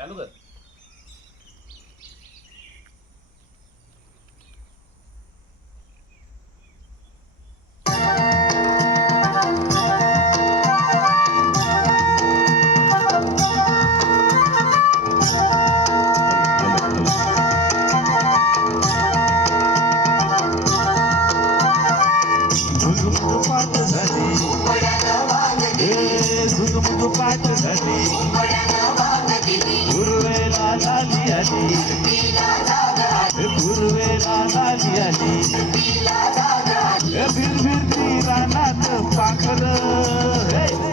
चालू कर. पाठ झाली पाठ झाली गुरुवेला झाली आली गुरुवेला झाली आली फिरफिरती रानात पाखर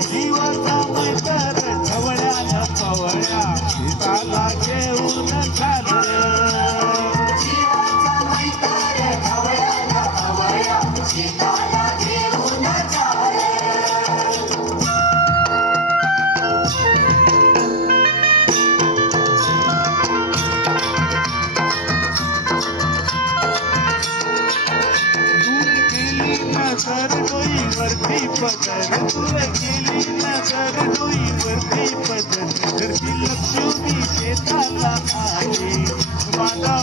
जीवाचा मैतर ढवळ्या पवळ्या सीताला घेऊन चाललं नजर डोईवरती पदर दूर गेली नजर डोईवरती पदर घरची लक्ष्मी शेताला आली माझा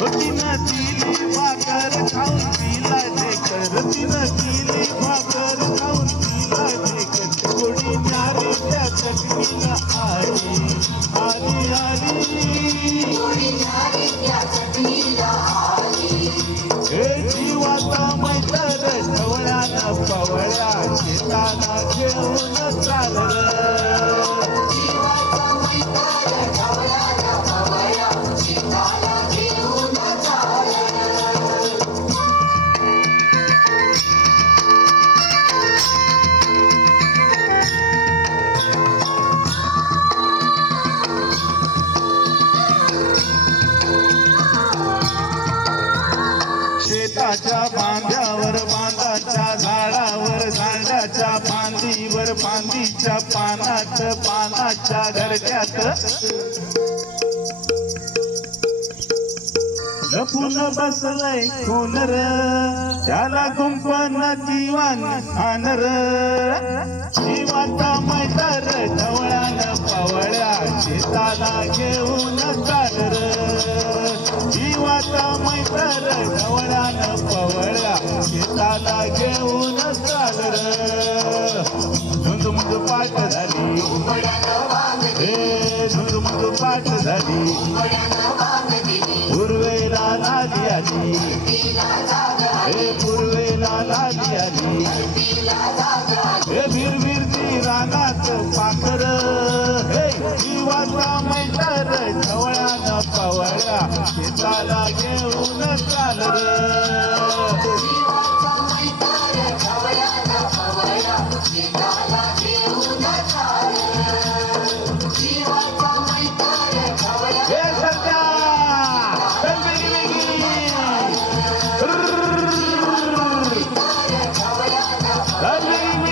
तिनं दिली भाकर खाऊन तिला ढेकर तिनं दिली भाकर खाऊन तिला ढेकर थोडी न्यारी त्या चटणीला आली आली आली हे जीवाचा मैतर ढवळ्यानं पवळ्या शेताला घेऊन चाललं शेताच्या बांध्यावर बांधाच्या झाडावर झाडाच्या फांदीवर फांदीच्या पानात पानाच्या घरट्यात लपून बसलंय कोनर त्याला कुंपण जीवन आनर जीवाचा मैतर ढवळ्यानं पवळ्या शेताला घेऊन चालर जीवाचा मैतर ढवळ्यानं पवळ्या शेताला घेऊन चालर झुंजमुंज पाठ झाली झुंजमुंज पाठ झाली पूर्वेला लाली आली पूर्वेला लाली आली फिरफिरती रानात पाखर जीवाचा मैतर ढवळ्यानं पवळ्या शेताला घेऊन चालर Let me